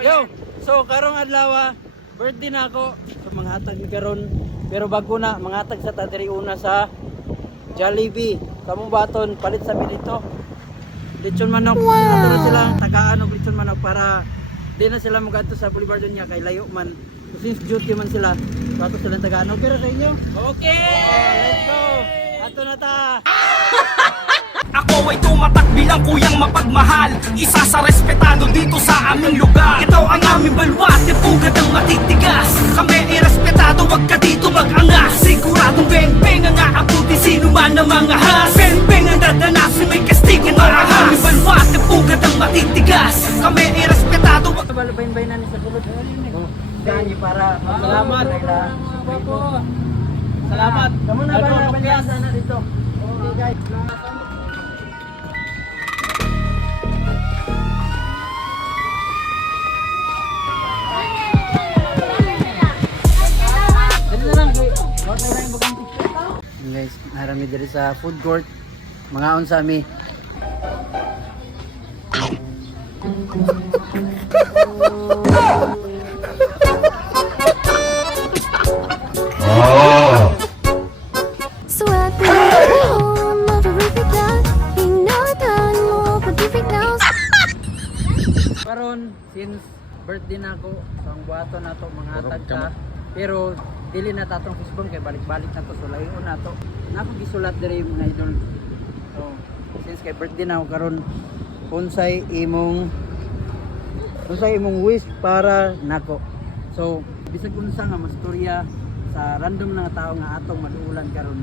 Yo, so karong adlaw, birthday na ako. So mga hatag ni karon. Pero bago na, mga hatag sa tatiri una sa Jollibee. Kamong baton, palit sa dito. Lechon manok. Ato na silang tagaan og lechon manok para di na sila magadto sa Boulevard niya kay layo man. Since duty man sila, so ato silang tagaan. Pero sa inyo? Okay! Let's go! Ato na ta! Ako ay tumatak bilang kuyang mapagmahal, isa sa respetado dito sa aming lugar. Ito ang aming balwate, pugad ang matitigas. Kami ay respetado, wag ka dito mag-angas. Siguradong beng-beng ang aabuti, sino man ang mga has. Beng-beng ang dadanasin, may kastigin marahas. Aming balwate, pugad ang matitigas. Kami ay respetado, wag... Balbayin-bayin na ni sa sulod. Gani para salamat. Salamat. Kamu na ba na na dito? Okay guys. Guys, narami diri sa food court. Mga unsa mi. Karon since birthday na ako, so ang buhato na to mga hatag ka. Pero dili na tatong fishbone kay balik-balik na to so layo na to. Nako gisulat diri mga idol. So since kay birthday na ako karon, unsay imong wish para nako. So bisag unsa nga mastorya sa random nga tao nga atong maduulan karon.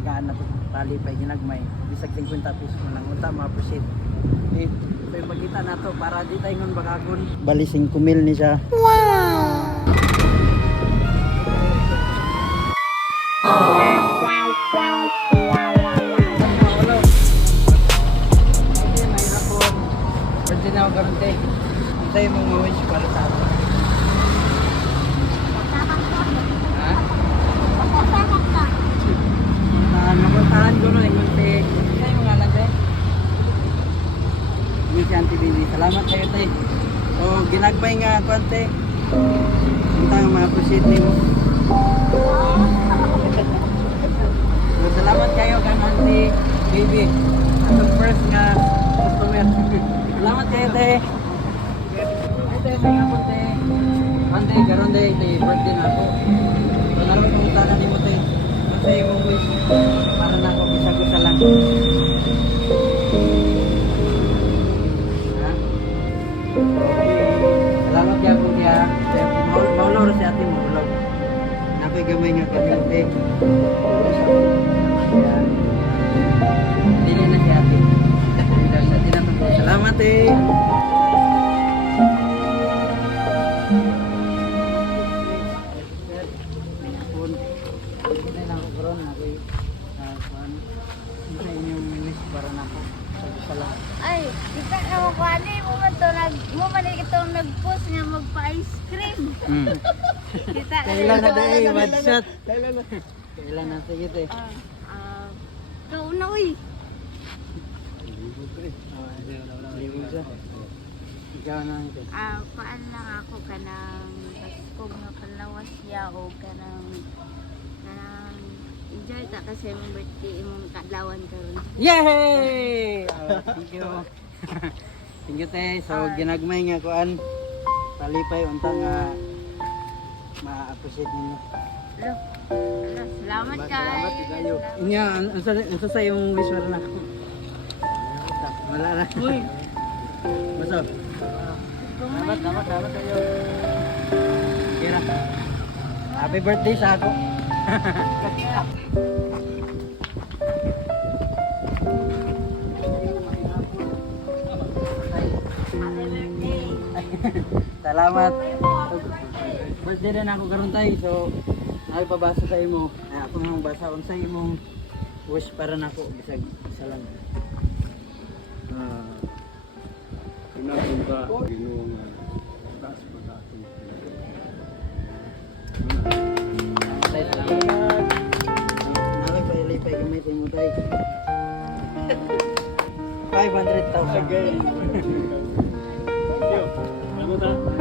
Tigaan na to tali pay ginagmay. Bisag 50 pesos man lang unta ma-appreciate. Okay. So ipakita na to para di tayo ngon bagagon. Bali 5,000 ni siya. Wow. Now gamte. Antay mong wish para sa atin. Ha? Napuntahan ko na gamte. Ano yung ngalan te? Ini si Auntie Billy. Salamat kayo te. So ginagmay nga kwante. Antay ma-appreciate nimo. So salamat kayo kang Auntie Baby. Atong first nga customer. Salamat kayo, te. Ate, mga po, te. Ante, karon te, birthday na ako. So, naroon kong tanan ni mo, te. Kasi yung wish, para na ako, bisa-bisa lang. Ha? Salamat kaya po kaya. Maulaw na si ate, maulaw. Nakoy gamay nga kanil, te. Dili na si ate. Salamat eh. Ay, kita na mo kuani mo man to nag-post nga magpa-ice cream. Kita Kailan na day, one shot. Kailan na sige te. Kauna uy. Ikaw na ito. Paan lang ako kanang Pasko nga palawas siya o kanang enjoy ta kasi mong birthday imong kadlawan karon. Yay! Thank you. Thank you te. So ginagmay nga kuan. Palipay unta nga ma-appreciate ninyo. Salamat kay. Salamat kayo. Inya unsa sa yung wish na ako? Wala na. Uy. Masa? Salamat kayo. Kira. Happy birthday sa ako. Salamat. Birthday din ako karon tay. So ay pabasa sa imo. Ay ako nang basa unsay imong wish para nako bisag isa lang. Pinapunta Ginoo nga taas pa sa ating Salamat. Nalipay kami sa imo tay. 500,000. Thank you. Ha?